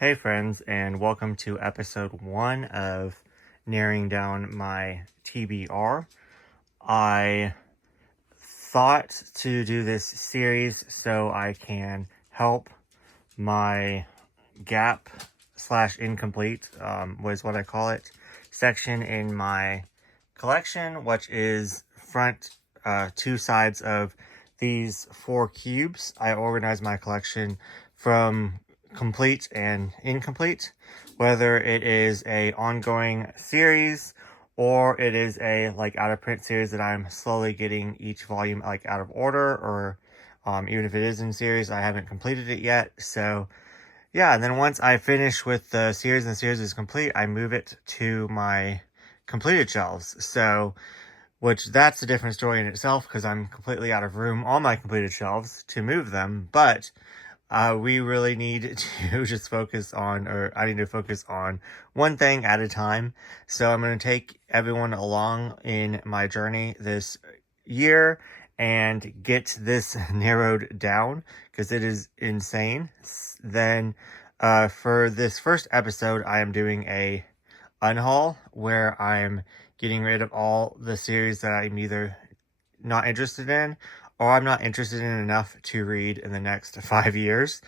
Hey friends, and welcome to episode 1 of narrowing down my TBR. I thought to do this series so I can help my gap slash incomplete, was what I call it, section in my collection, which is front two sides of these 4 cubes. I organize my collection from complete and incomplete, whether it is a ongoing series or it is a like out of print series that I'm slowly getting each volume like out of order, or even if it is in series, I haven't completed it yet. So yeah, and then once I finish with the series and the series is complete, I move it to my completed shelves. So, which that's a different story in itself because I'm completely out of room on my completed shelves to move them. But we really need to just focus on, or I need to focus on one thing at a time. So I'm going to take everyone along in my journey this year and get this narrowed down because it is insane. Then for this first episode, I am doing a unhaul where I'm getting rid of all the series that I'm either not interested in or I'm not interested in enough to read in the next 5 years.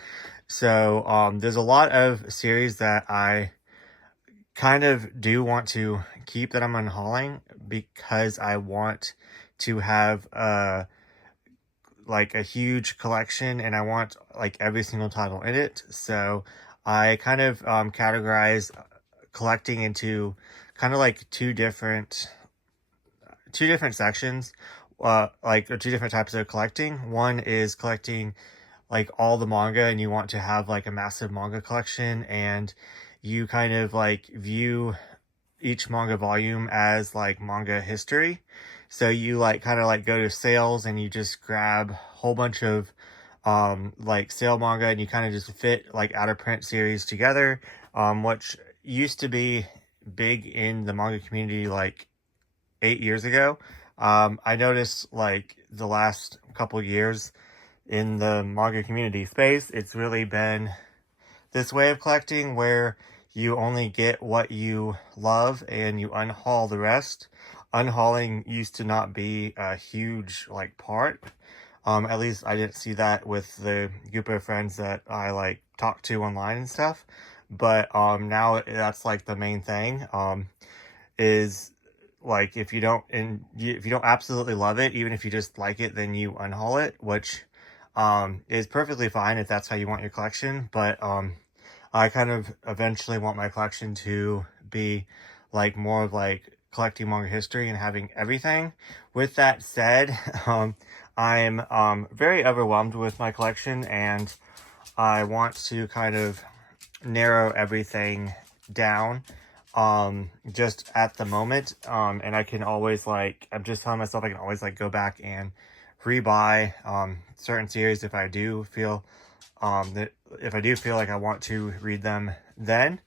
So there's a lot of series that I kind of do want to keep that I'm unhauling because I want to have like a huge collection and I want like every single title in it. So I kind of categorize collecting into kind of like two different sections, like or two different types of collecting. One is collecting like all the manga and you want to have like a massive manga collection, and you kind of like view each manga volume as like manga history. So you like kind of like go to sales and you just grab a whole bunch of like sale manga and you kind of just fit like out of print series together, which used to be big in the manga community like 8 years ago. I noticed like the last couple years in the manga community space, it's really been this way of collecting where you only get what you love and you unhaul the rest. Unhauling used to not be a huge like part. At least I didn't see that with the group of friends that I like talk to online and stuff. But now that's like the main thing. Is like if you don't absolutely love it, even if you just like it, then you unhaul it, which is perfectly fine if that's how you want your collection. But I kind of eventually want my collection to be like more of like collecting manga history and having everything. With that said, I'm very overwhelmed with my collection and I want to kind of narrow everything down just at the moment. And I can always like, I'm just telling myself I can always like go back and rebuy certain series if I do feel like I want to read them then.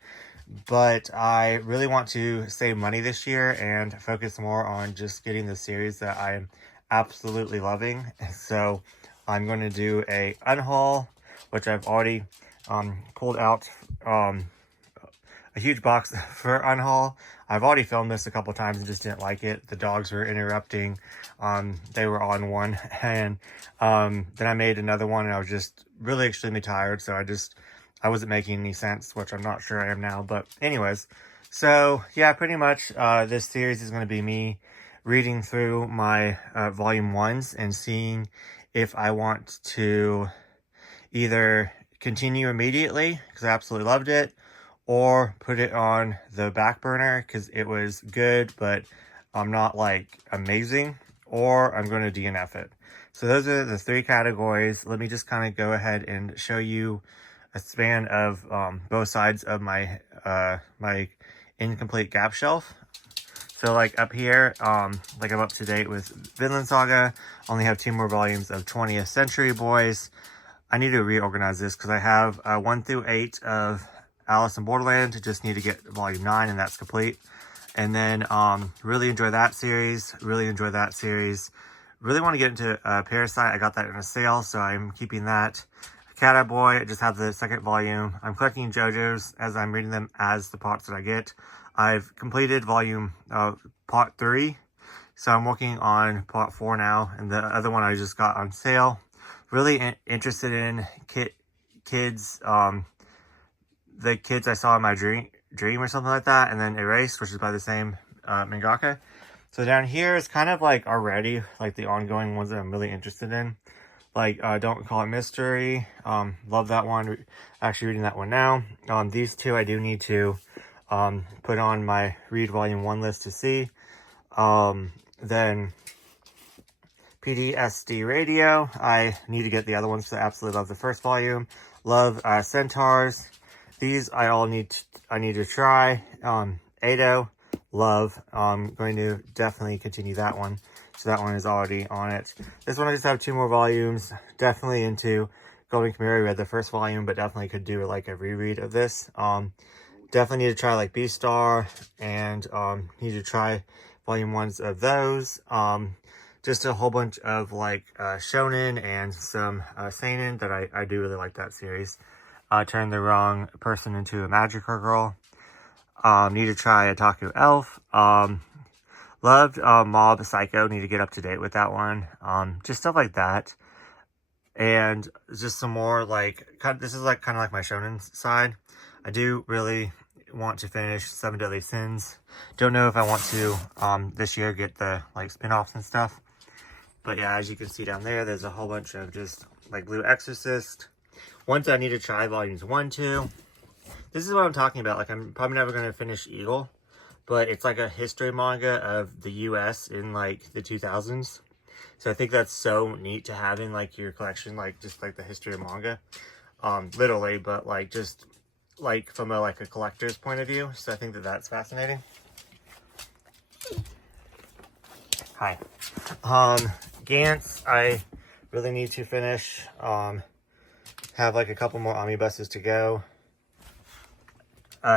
But I really want to save money this year and focus more on just getting the series that I'm absolutely loving. So I'm going to do a unhaul, which I've already pulled out a huge box for unhaul. I've already filmed this a couple times and just didn't like it. The dogs were interrupting. They were on one, and then I made another one and I was just really extremely tired. So I wasn't making any sense, which I'm not sure I am now. But anyways, so yeah, pretty much this series is going to be me reading through my volume 1s and seeing if I want to either continue immediately because I absolutely loved it, or put it on the back burner because it was good, but I'm not like amazing, or I'm going to DNF it. So those are the 3 categories. Let me just kind of go ahead and show you a span of both sides of my my incomplete gap shelf. So like up here, like I'm up to date with Vinland Saga. Only have 2 more volumes of 20th Century Boys. I need to reorganize this because I have 1 through 8 of Alice in Borderland. Just need to get volume 9 and that's complete. And then really enjoy that series. Really enjoy that series. Really want to get into Parasite. I got that in a sale, so I'm keeping that. Cat Eye Boy, I just have the second volume. I'm collecting JoJo's as I'm reading them as the parts that I get. I've completed volume part 3, so I'm working on part 4 now, and the other one I just got on sale. Really interested in kids, the kids I saw in my dream or something like that, and then Erased, which is by the same mangaka. So down here is kind of like already like the ongoing ones that I'm really interested in. Like Don't Call It Mystery. Love that one. Actually reading that one now. These two I do need to put on my read volume 1 list to see. Then PDSD Radio. I need to get the other ones because I absolutely love the first volume. Love Centaurs. These I need to try. Ado. Love. I'm going to definitely continue that one. So that one is already on it. This one I just have 2 more volumes. Definitely into Golden Chimera. Read the first volume, but definitely could do like a reread of this. Definitely need to try like Beastar, and need to try volume 1s of those. Just a whole bunch of like shonen and some seinen that I do really like that series. Turn the Wrong Person into a Magical Girl. Need to try Otaku Elf. Loved Mob Psycho. Need to get up to date with that one. Just stuff like that. And just some more like, this is like kind of like my shonen side. I do really want to finish 7 Deadly Sins. Don't know if I want to this year get the like spin-offs and stuff. But yeah, as you can see down there, there's a whole bunch of just like Blue Exorcist. Ones I need to try, volumes 1, 2. This is what I'm talking about. Like, I'm probably never going to finish Eagle, but it's like a history manga of the US in like the 2000s. So I think that's so neat to have in like your collection, like just like the history of manga. Literally, but like just like from a like a collector's point of view. So I think that that's fascinating. Hi. Gantz, I really need to finish. Have like a couple more omnibuses to go.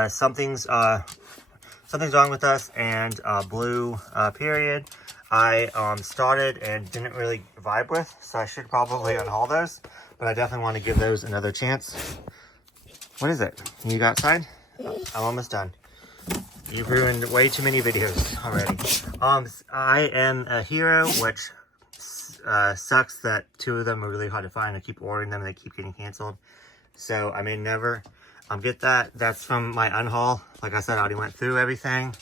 Something's Wrong with Us and Blue Period. I started and didn't really vibe with, so I should probably unhaul those. But I definitely want to give those another chance. What is it? You got outside? I'm almost done. You've ruined way too many videos already. I Am a Hero, which sucks that 2 of them are really hard to find. I keep ordering them and they keep getting canceled. So I may never get that. That's from my unhaul. Like I said, I already went through everything.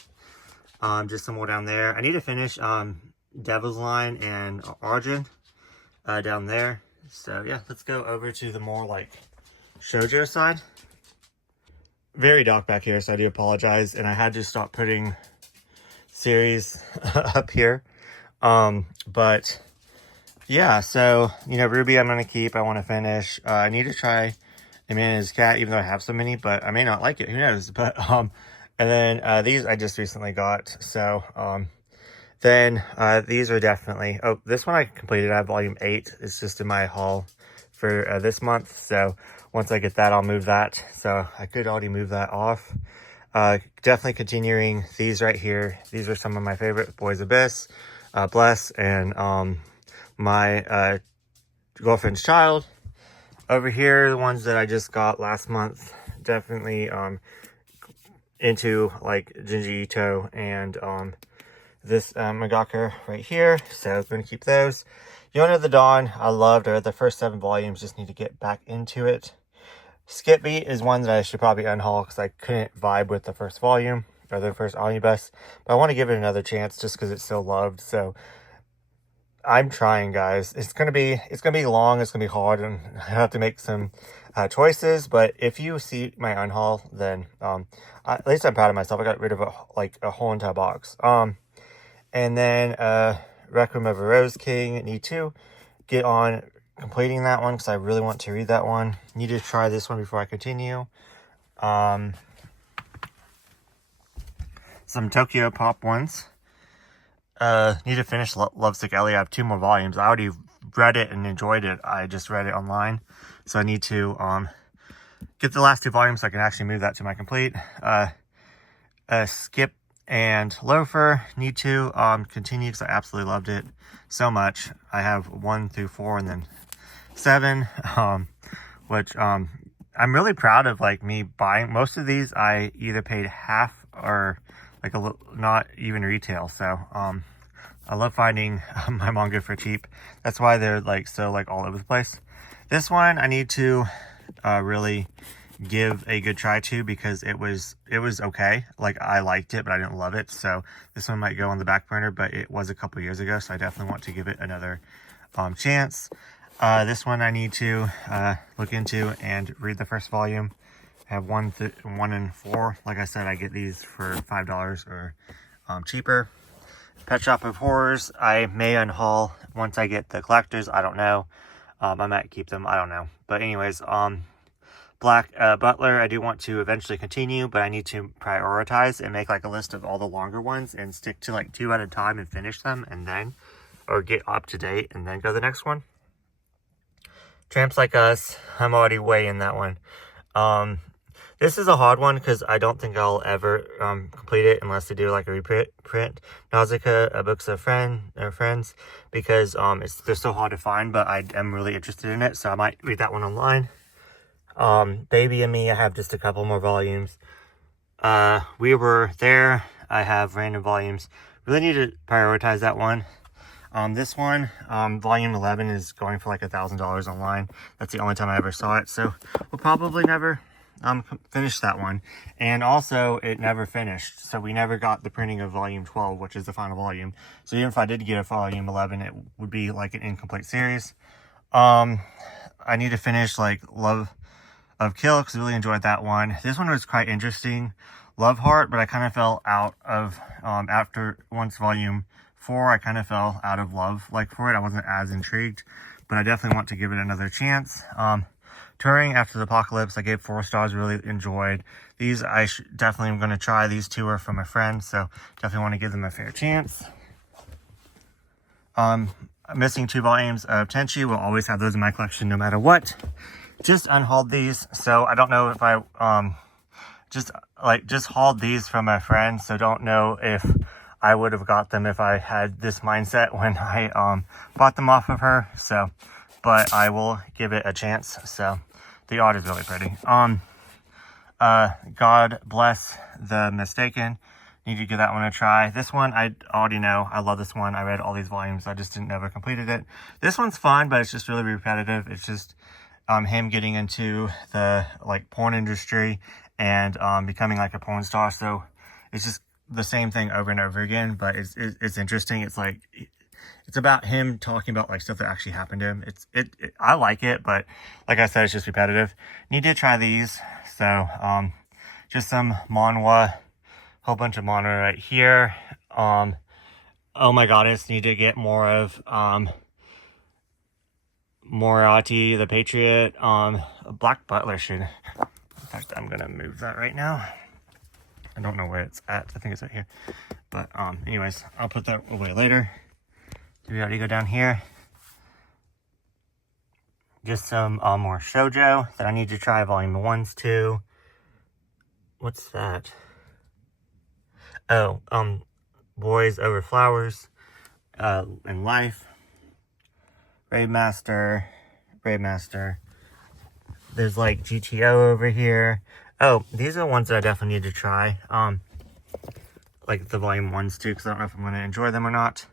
Just some more down there. I need to finish Devil's Line and Origin down there. So yeah, let's go over to the more like shoujo side. Very dark back here, so I do apologize. And I had to stop putting series up here. But yeah, so, you know, Ruby I'm going to keep. I want to finish. I need to try Amanda's Cat, even though I have so many, but I may not like it. Who knows? But, and then these I just recently got. So, then these are definitely, oh, this one I completed. I have volume 8. It's just in my haul for this month. So once I get that, I'll move that. So I could already move that off. Definitely continuing these right here. These are some of my favorite. Boys Abyss, Bless, and My Girlfriend's Child. Over here, the ones that I just got last month. Definitely into like Junji Ito and this mangaka right here. So I'm going to keep those. Yona of the Dawn, I loved her. The first 7 volumes, just need to get back into it. Skip Beat is one that I should probably unhaul because I couldn't vibe with the first volume or the first omnibus. But I want to give it another chance just because it's so loved. So I'm trying, guys. It's gonna be long. It's gonna be hard, and I have to make some choices. But if you see my unhaul, then at least I'm proud of myself. I got rid of a whole entire box. And then Requiem of a Rose King. Need to get on completing that one because I really want to read that one. Need to try this one before I continue. Some Tokyo Pop ones. Need to finish Lovesick Ellie. I have 2 more volumes. I already read it and enjoyed it. I just read it online. So I need to get the last 2 volumes so I can actually move that to my complete. Skip and Loafer. Need to continue because I absolutely loved it so much. I have 1 through 4 and then 7. which I'm really proud of, like, me buying. Most of these I either paid half or like a little, not even retail. So I love finding my manga for cheap. That's why they're like so like all over the place. This one I need to really give a good try to, because it was okay. Like, I liked it, but I didn't love it. So this one might go on the back burner, but it was a couple years ago, so I definitely want to give it another chance. This one I need to look into and read the first volume. I have 1 and 4. Like I said, I get these for $5 or cheaper. Pet Shop of Horrors, I may unhaul once I get the collectors. I don't know. I might keep them. I don't know. But anyways, Black Butler, I do want to eventually continue, but I need to prioritize and make like a list of all the longer ones and stick to like 2 at a time and finish them, and then, or get up to date and then go to the next one. Tramps Like Us, I'm already way in that one. This is a hard one because I don't think I'll ever complete it unless they do like a reprint. Nausicaa, Books of Friends, because they're so hard to find, but I am really interested in it, so I might read that one online. Baby and Me, I have just a couple more volumes. We Were There, I have random volumes. Really need to prioritize that one. This one, volume 11 is going for like $1,000 online. That's the only time I ever saw it, so we'll probably never finish that one. And also, it never finished, so we never got the printing of volume 12, which is the final volume. So even if I did get a volume 11, it would be like an incomplete series. I need to finish like Love of Kill, because I really enjoyed that one. This one was quite interesting. Love Heart, but I kind of fell out of, after once volume 4, I kind of fell out of love like for it. I wasn't as intrigued, but I definitely want to give it another chance. Touring After the Apocalypse, I gave 4 stars, really enjoyed. These I definitely am going to try. These 2 are from a friend, so definitely want to give them a fair chance. Missing 2 volumes of Tenchi, will always have those in my collection no matter what. Just unhauled these, so I don't know if I just hauled these from a friend, so don't know if I would have got them if I had this mindset when I bought them off of her. So, but I will give it a chance. So the art is really pretty. God Bless the Mistaken, need to give that one a try. This one I already know. I love this one. I read all these volumes. I just never completed it. This one's fun, but it's just really repetitive. It's just him getting into the like porn industry and becoming like a porn star. So it's just the same thing over and over again, but it's interesting. It's like, it's about him talking about like stuff that actually happened to him. I like it, but like I said, it's just repetitive. Need to try these. So just some manhwa, whole bunch of manhwa right here. Oh my goddess, need to get more of Moriarty the Patriot. Black Butler should, in fact, I'm gonna move that right now. I don't know where it's at. I think it's right here. But anyways, I'll put that away later. Do we already go down here? Just some more shoujo that I need to try, volume 1s too. What's that? Oh, Boys Over Flowers, in Life, Brave Master. There's like GTO over here. Oh, these are the ones that I definitely need to try. Like the volume 1s too, because I don't know if I'm going to enjoy them or not.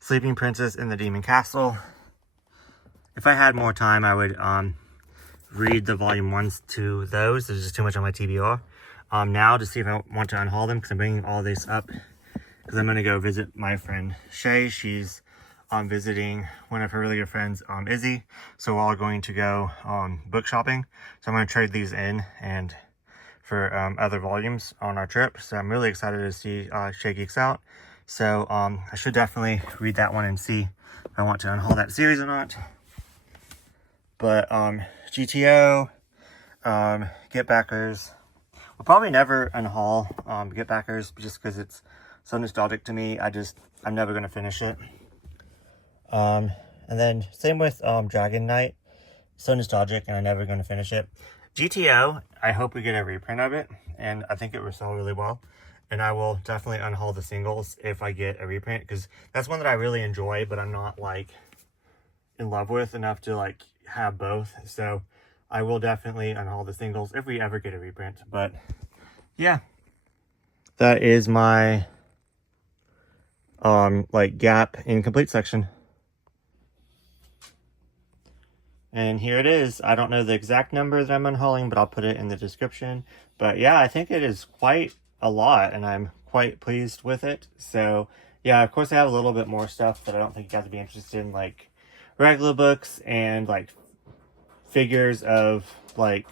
Sleeping Princess in the Demon Castle. If I had more time, I would read the volume 1s to those. There's just too much on my TBR. Now to see if I want to unhaul them, because I'm bringing all this up because I'm going to go visit my friend Shay. She's visiting one of her really good friends, Izzy. So we're all going to go book shopping. So I'm going to trade these in and for other volumes on our trip. So I'm really excited to see Shay Geeks Out. So I should definitely read that one and see if I want to unhaul that series or not. But GTO, Get Backers. We'll probably never unhaul Get Backers just because it's so nostalgic to me. I'm never going to finish it. And then same with Dragon Knight. So nostalgic and I'm never going to finish it. GTO, I hope we get a reprint of it. And I think it will sell really well. And I will definitely unhaul the singles if I get a reprint, because that's one that I really enjoy, but I'm not like in love with enough to like have both. So I will definitely unhaul the singles if we ever get a reprint. But yeah, that is my like Gap incomplete section. And here it is. I don't know the exact number that I'm unhauling, but I'll put it in the description. But yeah, I think it is quite a lot, and I'm quite pleased with it. So yeah, of course I have a little bit more stuff that I don't think you guys would be interested in, like regular books and like figures of like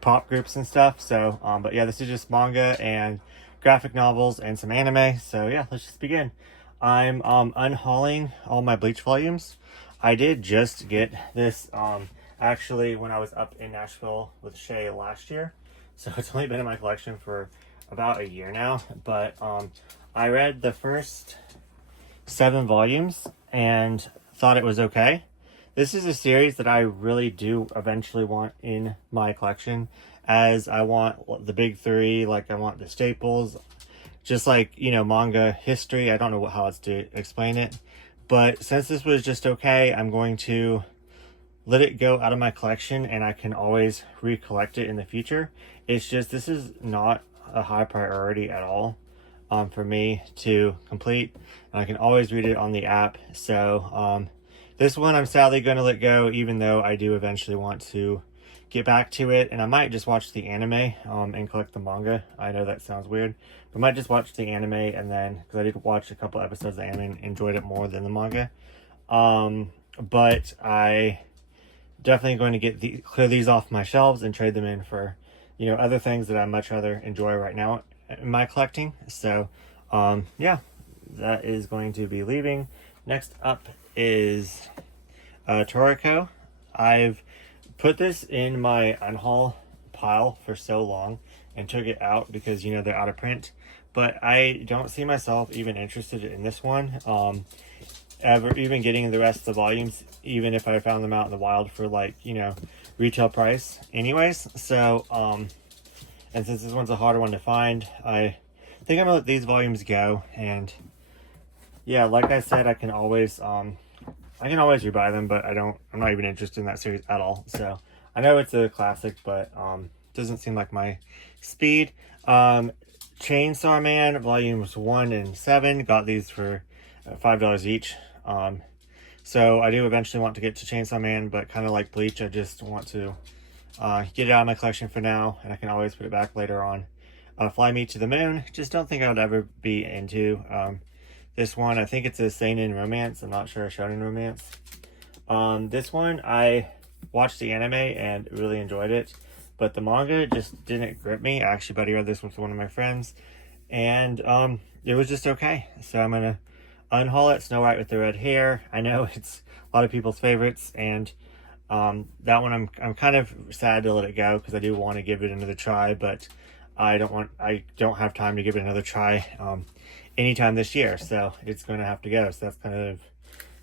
pop groups and stuff. So but yeah, this is just manga and graphic novels and some anime. So yeah, let's just begin. I'm unhauling all my Bleach volumes. I did just get this actually when I was up in Nashville with Shay last year, so it's only been in my collection for about a year now. But I read the first 7 volumes and thought it was okay. This is a series that I really do eventually want in my collection, as I want the big 3, like I want the staples, just like, you know, manga history. I don't know how else to explain it, but since this was just okay, I'm going to let it go out of my collection, and I can always recollect it in the future. It's just, this is not a high priority at all for me to complete, and I can always read it on the app. So this one I'm sadly going to let go, even though I do eventually want to get back to it. And I might just watch the anime and collect the manga. I know that sounds weird, but I might just watch the anime, and then, because I did watch a couple episodes of the anime and enjoyed it more than the manga. But I definitely going to clear these off my shelves and trade them in for, you know, other things that I much rather enjoy right now in my collecting. So yeah, that is going to be leaving. Next up is Toriko. I've put this in my unhaul pile for so long and took it out because, you know, they're out of print, but I don't see myself even interested in this one ever even getting the rest of the volumes, even if I found them out in the wild for, like, you know, retail price anyways. So and since this one's a harder one to find, I think I'm gonna let these volumes go. And yeah, like I said, I can always rebuy them, but I'm not even interested in that series at all. So I know it's a classic, but doesn't seem like my speed. Chainsaw Man volumes 1 and 7, got these for $5 each. So I do eventually want to get to Chainsaw Man, but kind of like Bleach, I just want to get it out of my collection for now, and I can always put it back later on. Fly Me to the Moon, just don't think I would ever be into this one. I think it's a seinen romance. I'm not sure, a shonen romance. This one, I watched the anime and really enjoyed it, but the manga just didn't grip me. I actually buddy read this one for one of my friends, and it was just okay. So I'm gonna unhaul it. Snow White with the Red Hair. I know it's a lot of people's favorites, and that one I'm kind of sad to let it go because I do want to give it another try, but I don't have time to give it another try anytime this year, so it's going to have to go. So that's kind of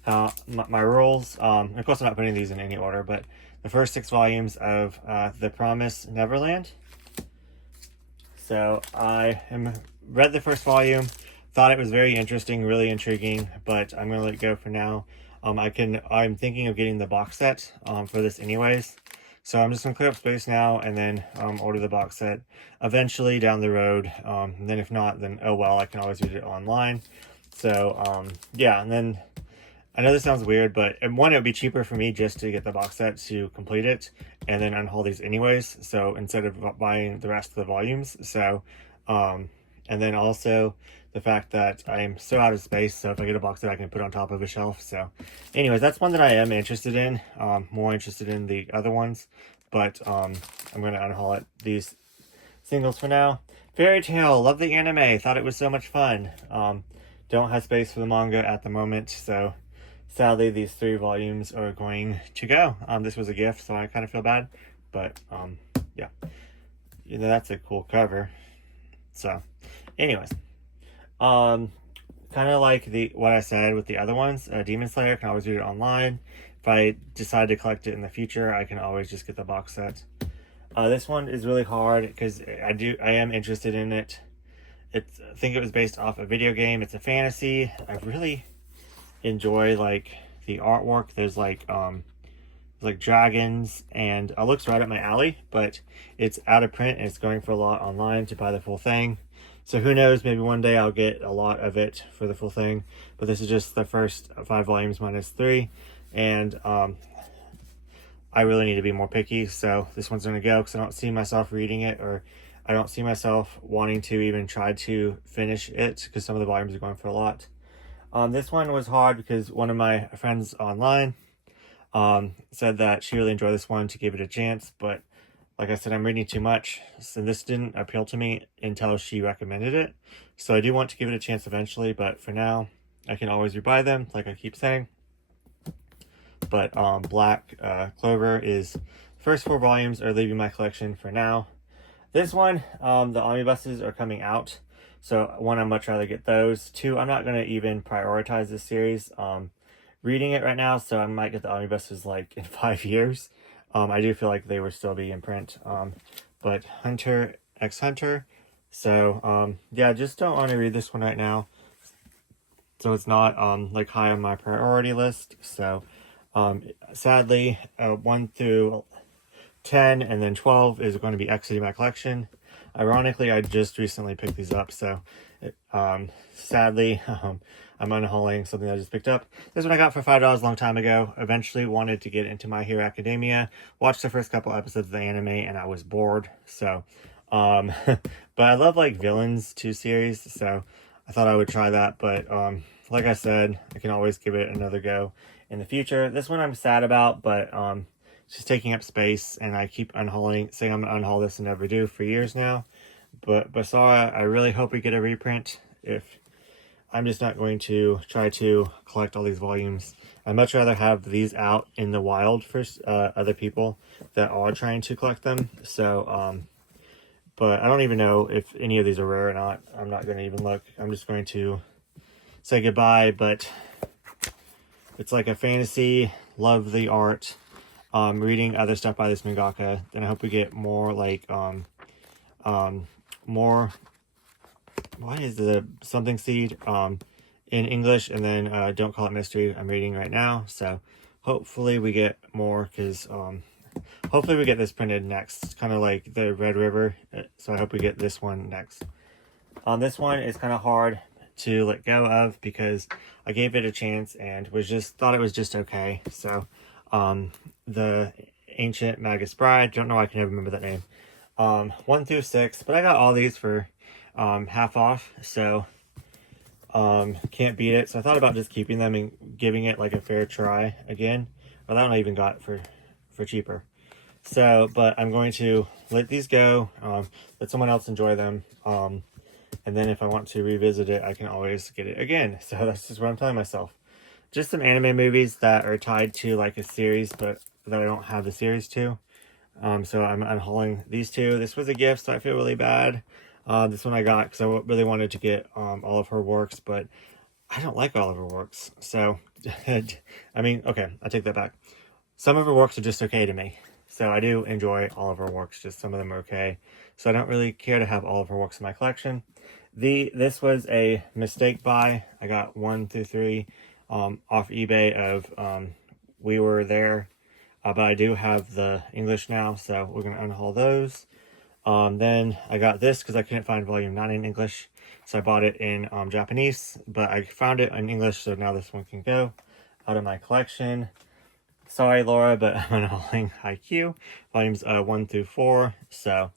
how my rules. Of course, I'm not putting these in any order, but the first 6 volumes of The Promised Neverland. So I read the first volume, thought it was very interesting, really intriguing, but I'm going to let it go for now. I'm thinking of getting the box set for this anyways. So I'm just going to clear up space now, and then order the box set eventually down the road. And then if not, then oh well, I can always read it online. So yeah, and then I know this sounds weird, but one, it would be cheaper for me just to get the box set to complete it and then unhaul these anyways. So instead of buying the rest of the volumes. So and then also the fact that I'm so out of space, so if I get a box that I can put on top of a shelf. So anyways, that's one that I am interested in, more interested in the other ones, but I'm going to unhaul it, these singles for now. Fairy Tail, love the anime, thought it was so much fun. Don't have space for the manga at the moment, so sadly these 3 volumes are going to go. This was a gift, so I kind of feel bad, but yeah, you know, that's a cool cover. So anyways, kind of like what I said with the other ones, Demon Slayer, can always read it online. If I decide to collect it in the future, I can always just get the box set. This one is really hard because I am interested in it. I think it was based off a video game. It's a fantasy. I really enjoy like the artwork. There's like like dragons, and it looks right up my alley, but it's out of print and it's going for a lot online to buy the full thing. So who knows, maybe one day I'll get a lot of it for the full thing, but this is just the first 5 volumes minus 3, and I really need to be more picky, so this one's gonna go because I don't see myself reading it, or I don't see myself wanting to even try to finish it because some of the volumes are going for a lot. This one was hard because one of my friends online said that she really enjoyed this one, to give it a chance, but like I said, I'm reading too much, so this didn't appeal to me until she recommended it. So I do want to give it a chance eventually, but for now, I can always rebuy them, like I keep saying. But Black Clover is, first 4 volumes are leaving my collection for now. This one, the omnibuses are coming out, so 1, I'd much rather get those. 2, I'm not going to even prioritize this series. Reading it right now, so I might get the omnibuses like in 5 years. I do feel like they will still be in print. But Hunter x Hunter. So yeah, just don't want to read this one right now. So it's not like high on my priority list. So sadly, 1 through 10 and then 12 is going to be exiting my collection. Ironically, I just recently picked these up, so sadly, I'm unhauling something I just picked up. This one I got for $5 a long time ago. Eventually wanted to get into My Hero Academia. Watched the first couple episodes of the anime and I was bored. So, but I love like Villains 2 series, so I thought I would try that. But like I said, I can always give it another go in the future. This one I'm sad about, but it's just taking up space, and I keep unhauling, saying I'm gonna unhaul this and never do for years now. But Basara, I really hope we get a reprint. If I'm just not going to try to collect all these volumes. I'd much rather have these out in the wild for other people that are trying to collect them. So, but I don't even know if any of these are rare or not. I'm not going to even look. I'm just going to say goodbye, but it's like a fantasy. Love the art. Reading other stuff by this mangaka. Then I hope we get more like, more, what is the something seed in English, and then Don't Call It Mystery I'm reading right now. So hopefully we get more, because hopefully we get this printed next, kind of like the Red River. So I hope we get this one next. This one is kind of hard to let go of because I gave it a chance and thought it was just okay. So the Ancient Magus Bride, don't know why I can never remember that name. 1 through 6, but I got all these for half off, so can't beat it. So I thought about just keeping them and giving it like a fair try again. Well, that one I even got for cheaper. So, but I'm going to let these go, let someone else enjoy them, and then if I want to revisit it, I can always get it again. So that's just what I'm telling myself. Just some anime movies that are tied to like a series, but that I don't have the series to. So I'm unhauling these 2. This was a gift, so I feel really bad. This one I got because I really wanted to get all of her works, but I don't like all of her works. So, I mean, okay, I take that back. Some of her works are just okay to me. So I do enjoy all of her works, just some of them are okay. So I don't really care to have all of her works in my collection. This was a mistake buy. I got 1 through 3 off eBay of We Were There. But I do have the English now, so we're going to unhaul those. Then I got this because I couldn't find volume 9 in English, so I bought it in Japanese, but I found it in English, so now this one can go out of my collection. Sorry, Laura, but I'm unhauling Haikyuu, volumes 1 through 4. So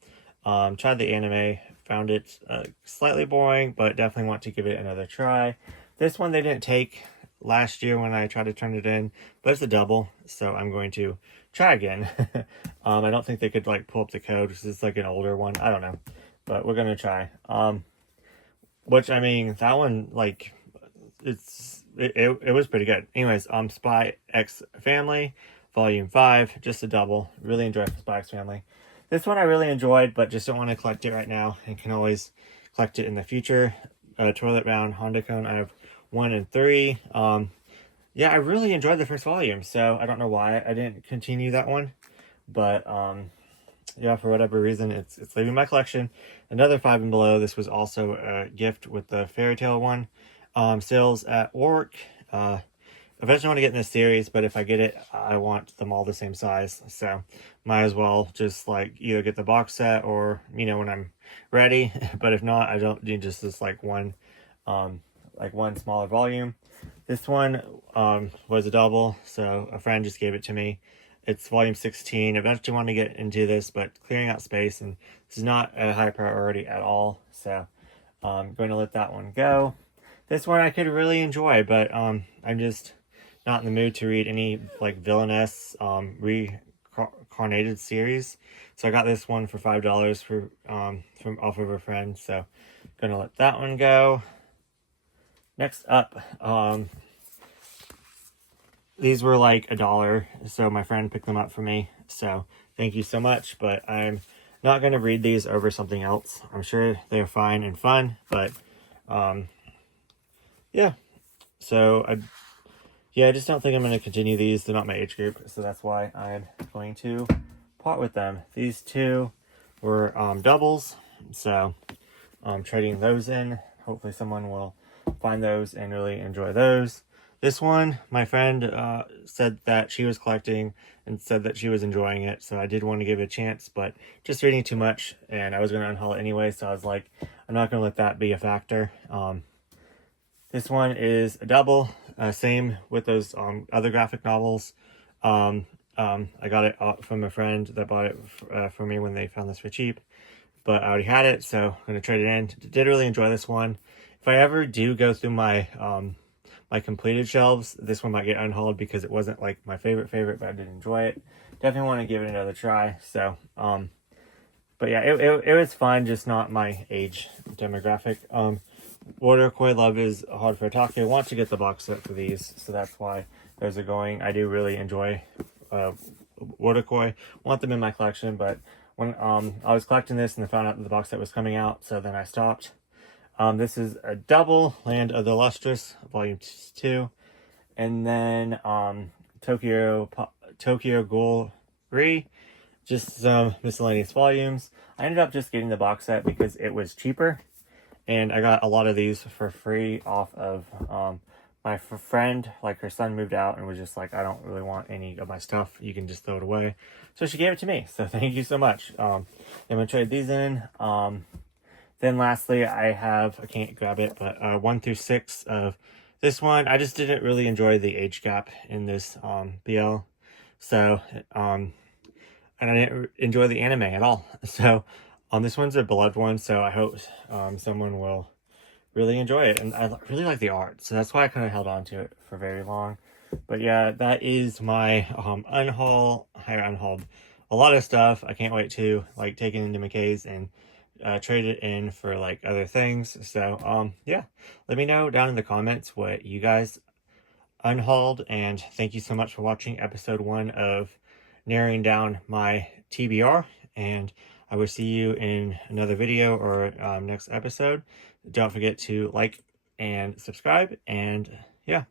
tried the anime, found it slightly boring, but definitely want to give it another try. This one they didn't take last year when I tried to turn it in, but it's a double, so I'm going to try again. I don't think they could like pull up the code because it's like an older one. I don't know, but we're gonna try. Which I mean, that one like it was pretty good. Anyways, Spy X Family, Volume 5, just a double. Really enjoyed Spy X Family. This one I really enjoyed, but just don't want to collect it right now, and can always collect it in the future. Toilet Round Honda Cone, I have 1 and 3. Yeah, I really enjoyed the first volume, so I don't know why I didn't continue that one, but yeah, for whatever reason, it's leaving my collection. Another 5 and Below. This was also a gift with the fairy tale one. Sales at work. eventually want to get in this series, but if I get it, I want them all the same size. So might as well just like either get the box set or, you know, when I'm ready. But if not, I don't need just this like one smaller volume. This one was a double, so a friend just gave it to me. It's volume 16. Eventually want to get into this, but clearing out space, and this is not a high priority at all. So I'm going to let that one go. This one I could really enjoy, but I'm just not in the mood to read any like villainess reincarnated series. So I got this one for $5 from off of a friend. So gonna let that one go. Next up, these were like $1, so my friend picked them up for me. So thank you so much, but I'm not gonna read these over something else. I'm sure they're fine and fun, but yeah. So I just don't think I'm going to continue these. They're not my age group, so that's why I'm going to part with them. These two were doubles, so I'm trading those in. Hopefully someone will find those and really enjoy those. This one, my friend said that she was collecting and said that she was enjoying it, so I did want to give it a chance, but just reading too much, and I was going to unhaul it anyway, so I was like, I'm not going to let that be a factor. This one is a double, same with those other graphic novels. I got it from a friend that bought it for me when they found this for cheap, but I already had it, so I'm going to trade it in. Did really enjoy this one. If I ever do go through my my completed shelves, this one might get unhauled because it wasn't like my favorite, but I did enjoy it. Definitely want to give it another try. So, but yeah, it was fun, just not my age demographic. Waterkoi Love is Hard for Otaku. I want to get the box set for these, so that's why those are going. I do really enjoy Waterkoi. Want them in my collection, but when I was collecting this and I found out that the box set was coming out, so then I stopped. This is a double, Land of the Lustrous, Volume 2. And then Tokyo Ghoul 3. Just some miscellaneous volumes. I ended up just getting the box set because it was cheaper. And I got a lot of these for free off of my friend. Like, her son moved out and was just like, I don't really want any of my stuff. You can just throw it away. So she gave it to me. So thank you so much. I'm going to trade these in. Then lastly, I can't grab it, but 1 through 6 of this one. I just didn't really enjoy the age gap in this BL. So, and I didn't enjoy the anime at all. So, this one's a beloved one, so I hope someone will really enjoy it. And I really like the art, so that's why I kind of held on to it for very long. But yeah, that is my unhaul. I unhauled a lot of stuff. I can't wait to like take it into McKay's and trade it in for like other things. So yeah, let me know down in the comments what you guys unhauled, and thank you so much for watching episode 1 of narrowing down my TBR, and I will see you in another video or next episode. Don't forget to like and subscribe, and yeah.